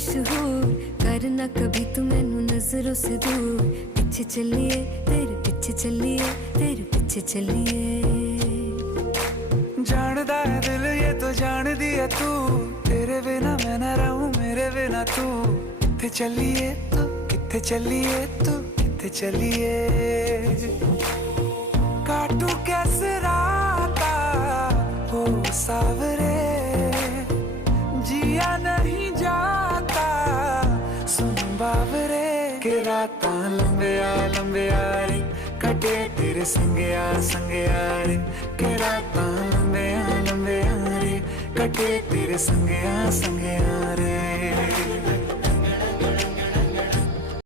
मशहूर, करना कभी तू मैनू नजरों से दूर। पीछे चलिए तेरे पीछे चलिए, तेरे पीछे चलिए। जानदा है दिल ये तो जान दिया तू, तेरे बिना मैं ना रहूं मेरे बिना तू। किथे चलिए तू, किथे चलिए तू, किथे चलिए। काटू कैसे राता हो सावरे, जिया नहीं जाता सुन बावरे। के राता लंबिया लंबिया रे, कटे तेरे संगया संगया रे। के राता लंबिया लंबिया रे, कटे तेरे संगया संगया रे।